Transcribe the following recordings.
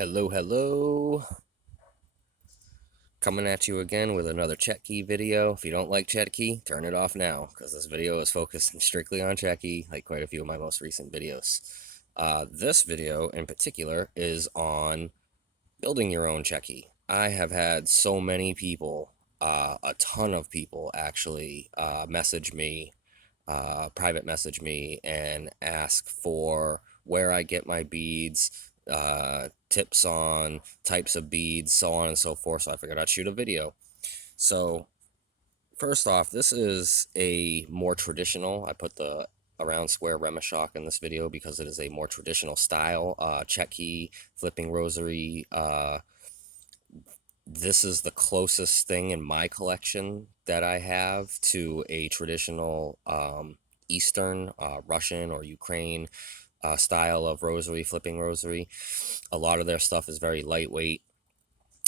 Hello, hello. Coming at you again with another Chetki video. If you don't like Chetki, turn it off now, because this video is focused strictly on Chetki, like quite a few of my most recent videos. This video in particular is on building your own Chetki. I have had so many people, a ton of people actually, message me, private message me, and ask for where I get my beads, tips on types of beads, so on and so forth. So I figured I'd shoot a video. So first off, this is a more traditional. I put the around square remishok in this video because it is a more traditional style. Chetki, flipping rosary. This is the closest thing in my collection that I have to a traditional Eastern, Russian or Ukraine style of rosary, flipping rosary. A lot of their stuff is very lightweight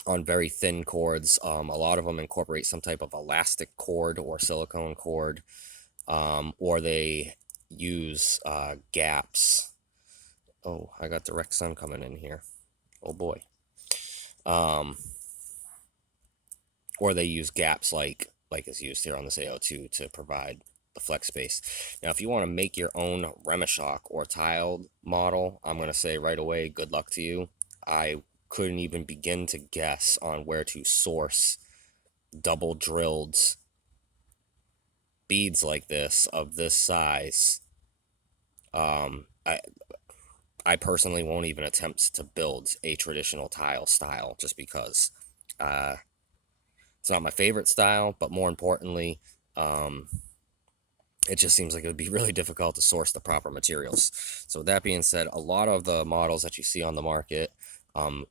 on very thin cords. A lot of them incorporate some type of elastic cord or silicone cord, or they use gaps. Oh, I got direct sun coming in here. Oh boy. Um, or they use gaps like is used here on this AO2 to provide the flex space. Now, if you want to make your own remishok or tiled model, I'm going to say right away, good luck to you. I couldn't even begin to guess on where to source double drilled beads like this of this size. I personally won't even attempt to build a traditional tile style just because uh, it's not my favorite style, but more importantly, um, it just seems like it would be really difficult to source the proper materials. So with that being said, a lot of the models that you see on the market um,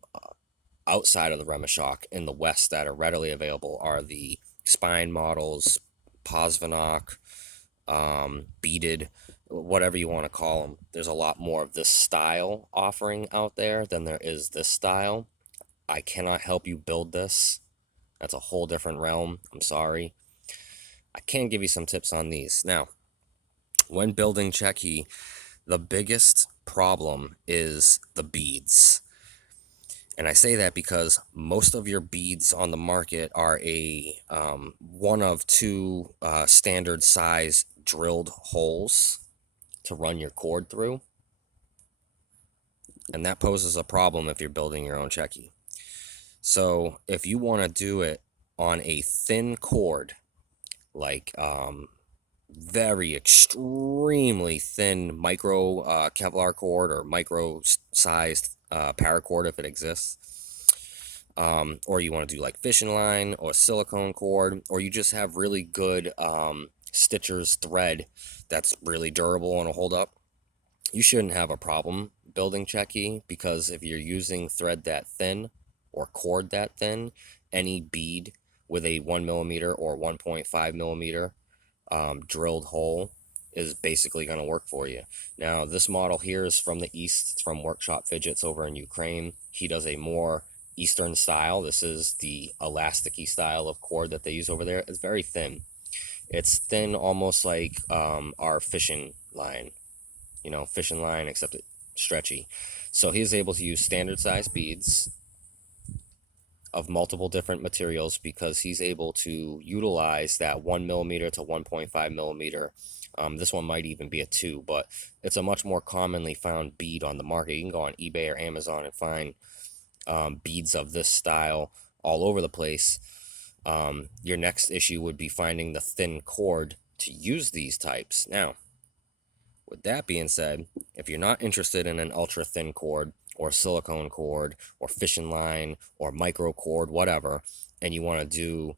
outside of the remishok in the West that are readily available are the spine models, Posvanok, beaded, whatever you want to call them. There's a lot more of this style offering out there than there is this style. I cannot help you build this. That's a whole different realm. I'm sorry. I can give you some tips on these. Now, when building Chetki, the biggest problem is the beads. And I say that because most of your beads on the market are a one of two standard size drilled holes to run your cord through. And that poses a problem if you're building your own Chetki. So if you want to do it on a thin cord, like very extremely thin micro Kevlar cord or micro sized paracord if it exists, or you want to do like fishing line or silicone cord, or you just have really good stitcher's thread that's really durable and will hold up, you shouldn't have a problem building Chetki, because if you're using thread that thin or cord that thin, any bead with a 1mm or 1.5mm drilled hole is basically going to work for you. Now, this model here is from the East. It's from Workshop Fidgets over in Ukraine. He does a more Eastern style. This is the elasticy style of cord that they use over there. It's very thin. It's thin, almost like our fishing line, fishing line, except it's stretchy. So he's able to use standard size beads of multiple different materials because he's able to utilize that 1mm to 1.5mm. This one might even be a 2, but it's a much more commonly found bead on the market. You can go on eBay or Amazon and find beads of this style all over the place. Your next issue would be finding the thin cord to use these types. Now, with that being said, if you're not interested in an ultra thin cord or silicone cord or fishing line or micro cord, whatever, and you want to do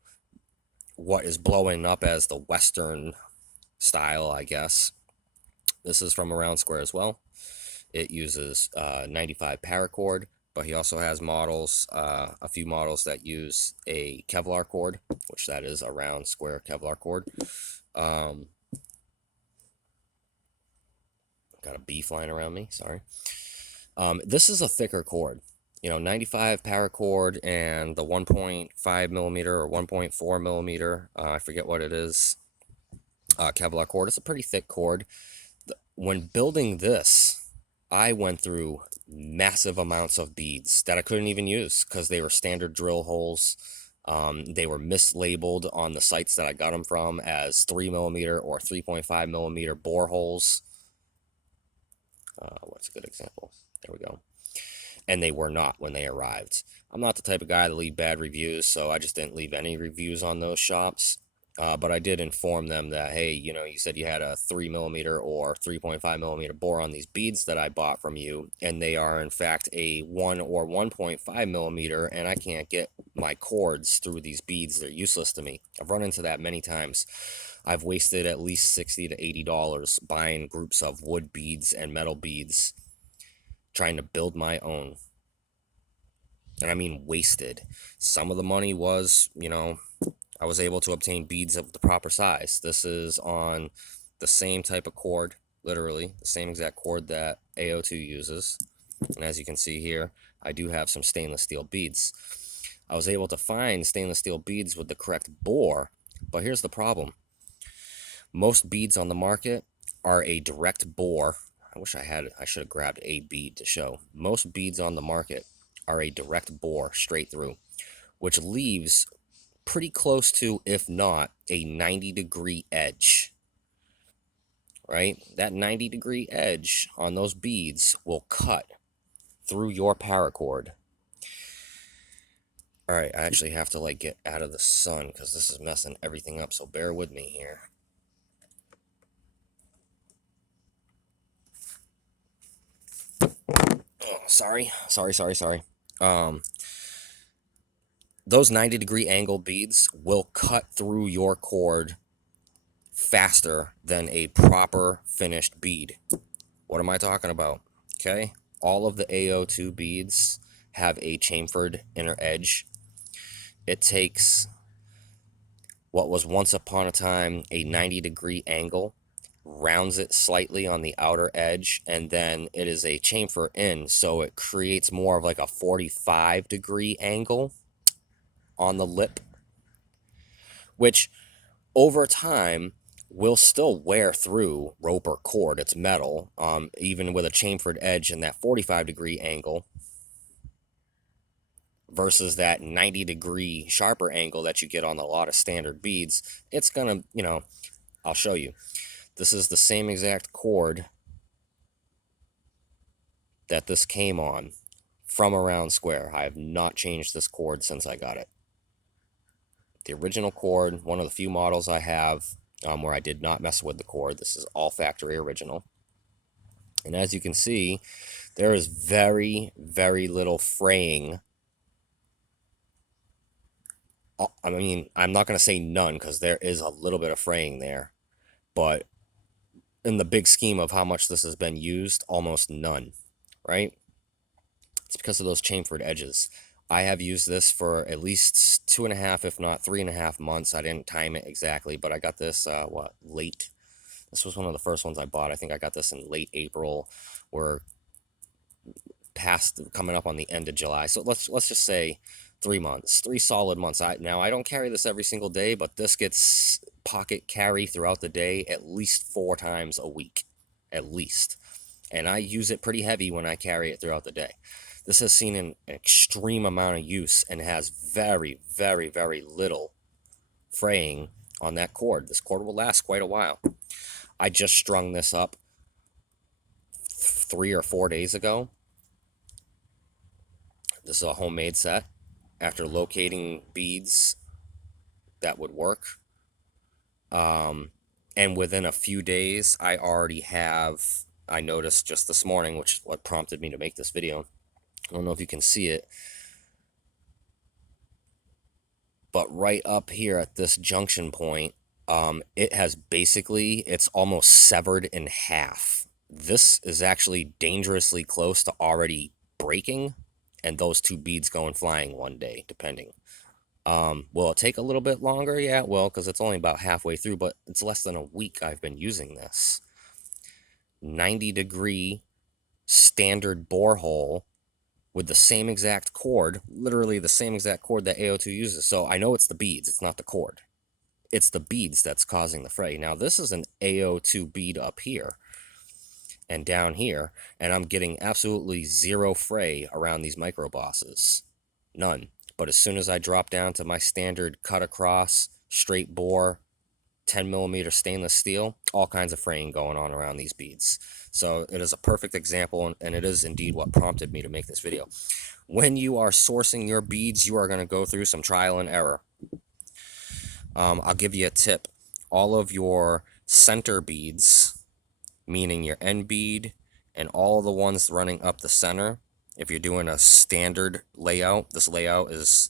what is blowing up as the Western style, I guess, this is from Around Square as well. It uses 95 paracord, but he also has models, a few models that use a Kevlar cord, which that is a round square Kevlar cord. Got a bee flying around me, sorry. This is a thicker cord, 95 paracord and the 1.5mm or 1.4mm, I forget what it is, Kevlar cord. It's a pretty thick cord. When building this, I went through massive amounts of beads that I couldn't even use because they were standard drill holes. They were mislabeled on the sites that I got them from as 3mm or 3.5mm bore holes. What's a good example? There we go. And they were not when they arrived. I'm not the type of guy to leave bad reviews, so I just didn't leave any reviews on those shops. But I did inform them that, hey, you know, you said you had a 3mm or 3.5mm bore on these beads that I bought from you, and they are in fact a 1 or 1.5mm, and I can't get my cords through these beads. They're useless to me. I've run into that many times. I've wasted at least $60 to $80 buying groups of wood beads and metal beads, trying to build my own. And I mean wasted. Some of the money was, you know, I was able to obtain beads of the proper size. This is on the same type of cord, literally, the same exact cord that AO2 uses. And as you can see here, I do have some stainless steel beads. I was able to find stainless steel beads with the correct bore, but here's the problem. Most beads on the market are a direct bore. I should have grabbed a bead to show. Most beads on the market are a direct bore straight through, which leaves pretty close to, if not, a 90-degree edge, right? That 90-degree edge on those beads will cut through your paracord. All right, I actually have to like get out of the sun because this is messing everything up, so bear with me here. Oh, sorry. Those 90-degree angle beads will cut through your cord faster than a proper finished bead. What am I talking about? Okay, all of the AO2 beads have a chamfered inner edge. It takes what was once upon a time a 90-degree angle, rounds it slightly on the outer edge, and then it is a chamfer in, so it creates more of like a 45-degree angle on the lip, which over time will still wear through rope or cord. It's metal, even with a chamfered edge and that 45-degree angle versus that 90-degree sharper angle that you get on a lot of standard beads. It's gonna, you know, I'll show you. This is the same exact cord that this came on from Around Square. I have not changed this cord since I got it. The original cord, one of the few models I have where I did not mess with the cord. This is all factory original. And as you can see, there is very, very little fraying. I mean, I'm not going to say none because there is a little bit of fraying there. But in the big scheme of how much this has been used, almost none, right? It's because of those chamfered edges. I have used this for at least 2.5, if not 3.5 months. I didn't time it exactly, but I got this, late. This was one of the first ones I bought. I think I got this in late April. We're coming up on the end of July. So let's just say 3 months, 3 solid months. Now I don't carry this every single day, but this gets pocket carry throughout the day at least 4 times a week, at least. And I use it pretty heavy when I carry it throughout the day. This has seen an extreme amount of use and has very, very, very little fraying on that cord. This cord will last quite a while. I just strung this up 3 or 4 days ago. This is a homemade set. After locating beads that would work. And within a few days, I noticed just this morning, which is what prompted me to make this video. I don't know if you can see it, but right up here at this junction point, it's almost severed in half. This is actually dangerously close to already breaking, and those 2 beads going flying one day, depending. Will it take a little bit longer? Yeah, it will, because it's only about halfway through, but it's less than a week I've been using this. 90-degree standard borehole with the same exact cord, literally the same exact cord that AO2 uses. So I know it's the beads, it's not the cord. It's the beads that's causing the fray. Now, this is an AO2 bead up here, and down here, and I'm getting absolutely zero fray around these micro bosses. None. But as soon as I drop down to my standard cut across, straight bore, 10 millimeter stainless steel, all kinds of fraying going on around these beads. So it is a perfect example, and it is indeed what prompted me to make this video. When you are sourcing your beads, you are going to go through some trial and error. I'll give you a tip. All of your center beads, meaning your end bead and all the ones running up the center, if you're doing a standard layout, this layout is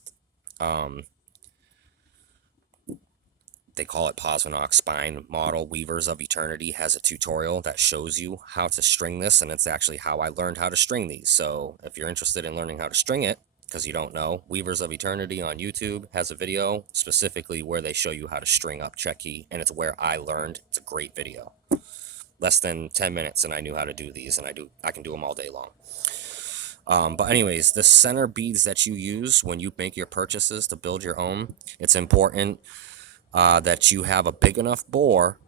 they call it Posvenock spine model. Weavers of Eternity has a tutorial that shows you how to string this, and it's actually how I learned how to string these. So if you're interested in learning how to string it, because you don't know, Weavers of Eternity on YouTube has a video specifically where they show you how to string up Chetki, and it's where I learned. It's a great video. Less than 10 minutes, and I knew how to do these, and I can do them all day long. But anyways, the center beads that you use when you make your purchases to build your own, it's important that you have a big enough bore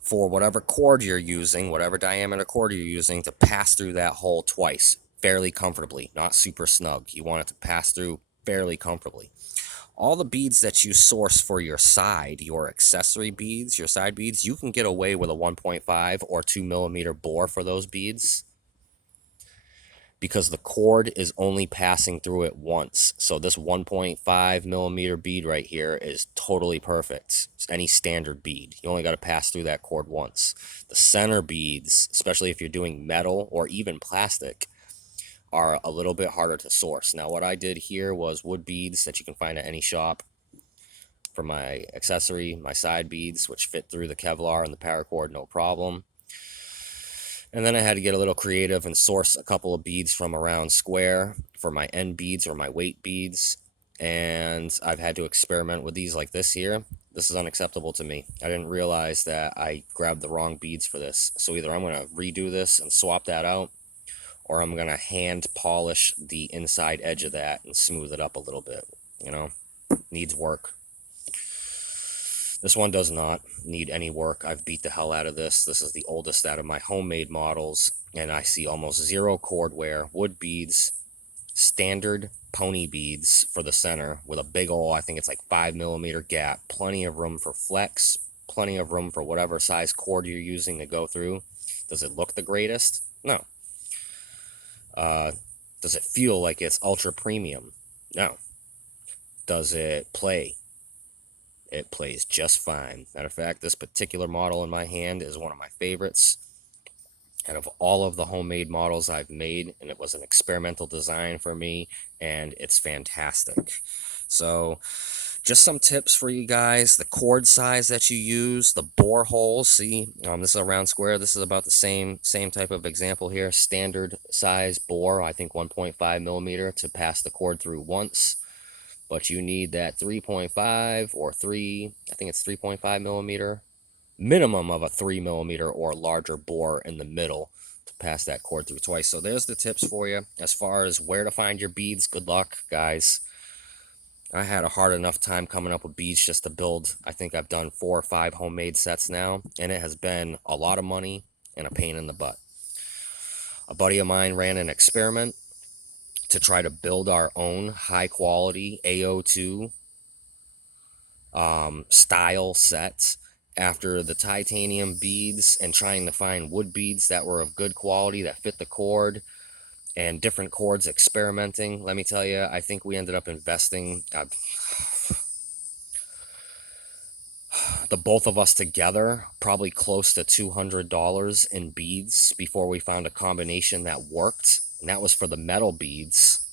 for whatever cord you're using, whatever diameter cord you're using, to pass through that hole twice fairly comfortably, not super snug. You want it to pass through fairly comfortably. All the beads that you source for your side, your accessory beads, your side beads, you can get away with a 1.5 or 2 millimeter bore for those beads, because the cord is only passing through it once. So this 1.5 millimeter bead right here is totally perfect. It's any standard bead. You only got to pass through that cord once. The center beads, especially if you're doing metal or even plastic, are a little bit harder to source. Now what I did here was wood beads that you can find at any shop for my accessory, my side beads, which fit through the Kevlar and the paracord no problem. And then I had to get a little creative and source a couple of beads from around square for my end beads or my weight beads. And I've had to experiment with these like this here. This is unacceptable to me. I didn't realize that I grabbed the wrong beads for this. So either I'm going to redo this and swap that out, or I'm going to hand polish the inside edge of that and smooth it up a little bit. You know, needs work. This one does not need any work. I've beat the hell out of this. This is the oldest out of my homemade models, and I see almost zero cord wear. Wood beads, standard pony beads for the center with a big ol', I think it's like 5 millimeter gap. Plenty of room for flex, plenty of room for whatever size cord you're using to go through. Does it look the greatest? No. Does it feel like it's ultra premium? No. Does it play? It plays just fine. Matter of fact, this particular model in my hand is one of my favorites out of all of the homemade models I've made, and it was an experimental design for me, and it's fantastic. So just some tips for you guys. The cord size that you use, the bore holes. See, this is a round square. This is about the same type of example here. Standard size bore, I think 1.5 millimeter to pass the cord through once. But you need that 3.5 or 3, I think it's 3.5 millimeter, minimum of a 3 millimeter or larger bore in the middle to pass that cord through twice. So there's the tips for you. As far as where to find your beads, good luck, guys. I had a hard enough time coming up with beads just to build. I think I've done 4 or 5 homemade sets now, and it has been a lot of money and a pain in the butt. A buddy of mine ran an experiment to try to build our own high quality AO2 style sets after the titanium beads, and trying to find wood beads that were of good quality that fit the cord, and different cords, experimenting. Let me tell you, I think we ended up investing the both of us together probably close to $200 in beads before we found a combination that worked, and that was for the metal beads.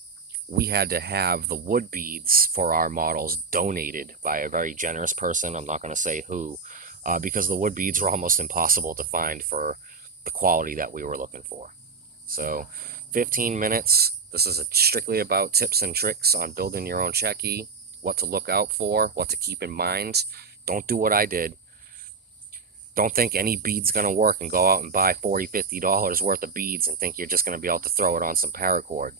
We had to have the wood beads for our models donated by a very generous person. I'm not going to say who, because the wood beads were almost impossible to find for the quality that we were looking for. So 15 minutes. This is strictly about tips and tricks on building your own Chetki, what to look out for, what to keep in mind. Don't do what I did. Don't think any bead's going to work and go out and buy $40, $50 worth of beads and think you're just going to be able to throw it on some paracord.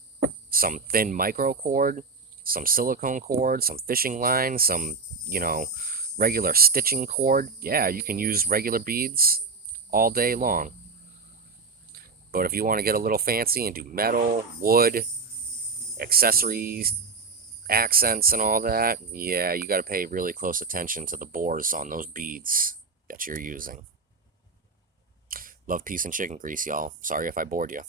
Some thin micro cord, some silicone cord, some fishing line, some, regular stitching cord. Yeah, you can use regular beads all day long. But if you want to get a little fancy and do metal, wood, accessories, accents, and all that, yeah, you got to pay really close attention to the bores on those beads that you're using. Love, peace, and chicken grease, y'all. Sorry if I bored you.